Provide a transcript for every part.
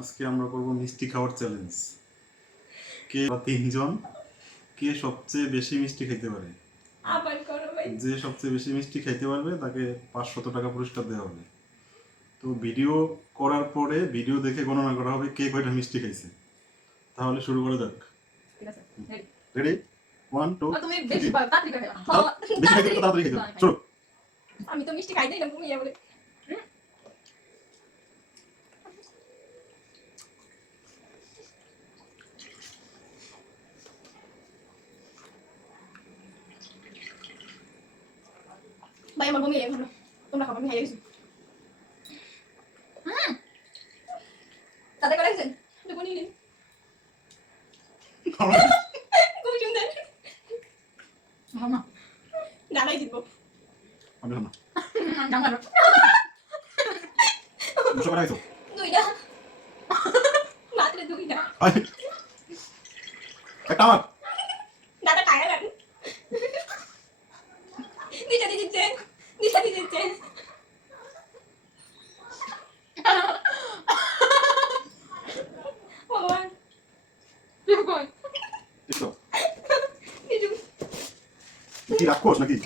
আজকে আমরা করব মিষ্টি খাওয়ার চ্যালেঞ্জ কে বা তিনজন কে সবচেয়ে বেশি মিষ্টি খেতে পারে? আবার করো ভাই। যে সবচেয়ে বেশি মিষ্টি খাইতে পারবে তাকে পাঁচশত টাকা পুরস্কার দেওয়া হবে। তো ভিডিও করার পরে ভিডিও দেখে গণনা করা হবে কে কয়টা মিষ্টি খাইছে। তাহলে শুরু করা যাক। ঠিক আছে রেডি ওয়ান টু আর তুমি বেশি তাড়াতাড়ি গেলে তাড়াতাড়ি খেতে হবে। আমি তো মিষ্টি খাইতেই না তুমি বলে ভাই আমার বমি গেলো তোমরা খাবার আমি গেছি হুম, তাতে করে গেছেন খুব। সুন্দর ভালো আমি না দুইটা। মাত্র দুইটা। একটা আমার কি রাক্ষস নাকি?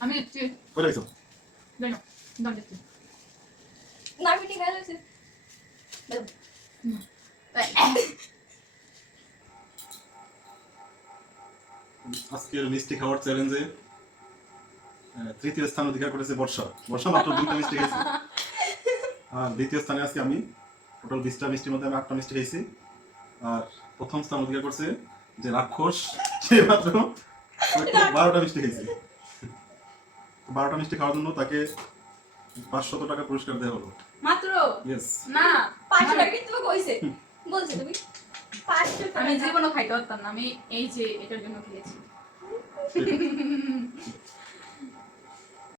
আমি খাইছো জানি না, দাম দিচ্ছি। না। আজকের মিষ্টি খাওয়ার চ্যালেঞ্জে তৃতীয় স্থান অধিকার করেছে বর্ষা। বর্ষা মাত্র দুইটা মিষ্টি খাইছে। আর দ্বিতীয় স্থানে আজকে আমি। টোটাল বিশটা মিষ্টির মধ্যে আমি আটটা মিষ্টি খাইছি। আর প্রথম স্থান অধিকার করছে যে রাক্ষস সে মাত্র বারোটা মিষ্টি খাইছে। তো বারোটা মিষ্টি খাওয়ার জন্য তাকে পাঁচশত টাকা পুরস্কার দেওয়া হলো। মাত্র? ইয়েস না পাঁচশো টাকা কিন্তু কইছে। বলছে তুমি পাঁচশো আমি জীবনও খাইতে পারতাম না আমি এই যে এটার জন্য খেয়েছি। 哼哼哼哼哼